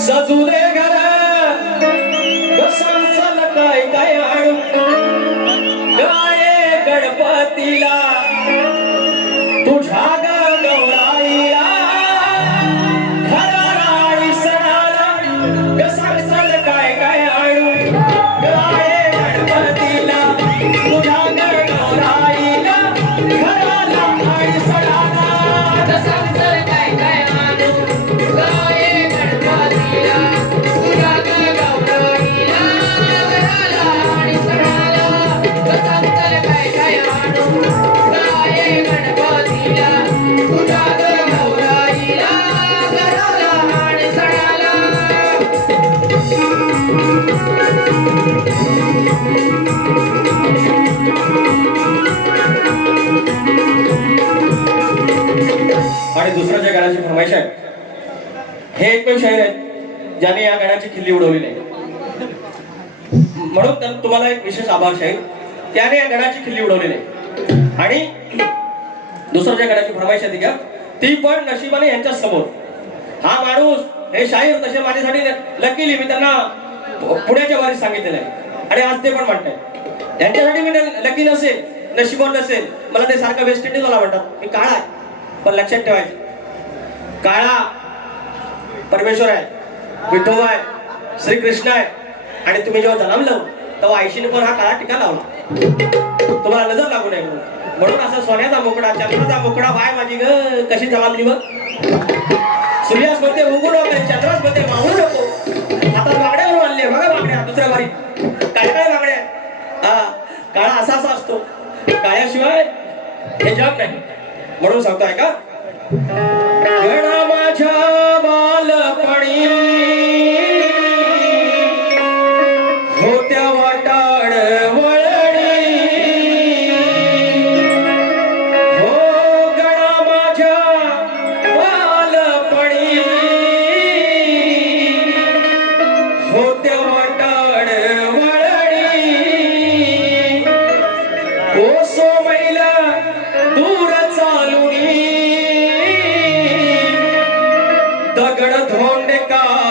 सजू दे घर कसांचं काय काय आणू गणपतीला. आणि दुसरं ज्या गाण्याची फरमाईश आहे हे एकमेव शाहीर आहे ज्याने या गाण्याची खिल्ली उडवली नाही. म्हणून तर तुम्हाला एक विशेष आभार शाहीर त्याने या गाण्याची खिल्ली उडवली नाही. आणि दुसरं ज्या गाण्याची फरमाईश आहे का ती पण नशिबाने यांच्या समोर. हा माणूस हे शाहीर तसे माझ्यासाठी लकीली मी त्यांना पुण्याच्या वारीत सांगितलेलं आहे. आणि आज ते पण म्हणताय त्यांच्यासाठी मी लकी नसेल नशिबान नसेल मला ते सारखं वेस्ट इंडिज मला म्हणतात. मी काळा आहे. पण लक्षात ठेवायचं. काळा परमेश्वर आहे. विठोबा आहे. श्रीकृष्ण आहे. आणि तुम्ही जेव्हा जन्मलं तेव्हा आयशीने पण हा काळा टिका लावला. तुम्हाला नजर लागू नये म्हणून. म्हणून असा सोन्याचा मोकडा चंद्राचा मोकडा बाय माझी ग कशी जलामली बघ. सूर्यास मध्ये उगू नको चंद्रासमध्ये मावू काळा असा असा असतो. काळ्याशिवाय हे जग नाही. म्हणून सांगतोय का? ओ सोमैला दूर चालुनी. दगड धोंडे का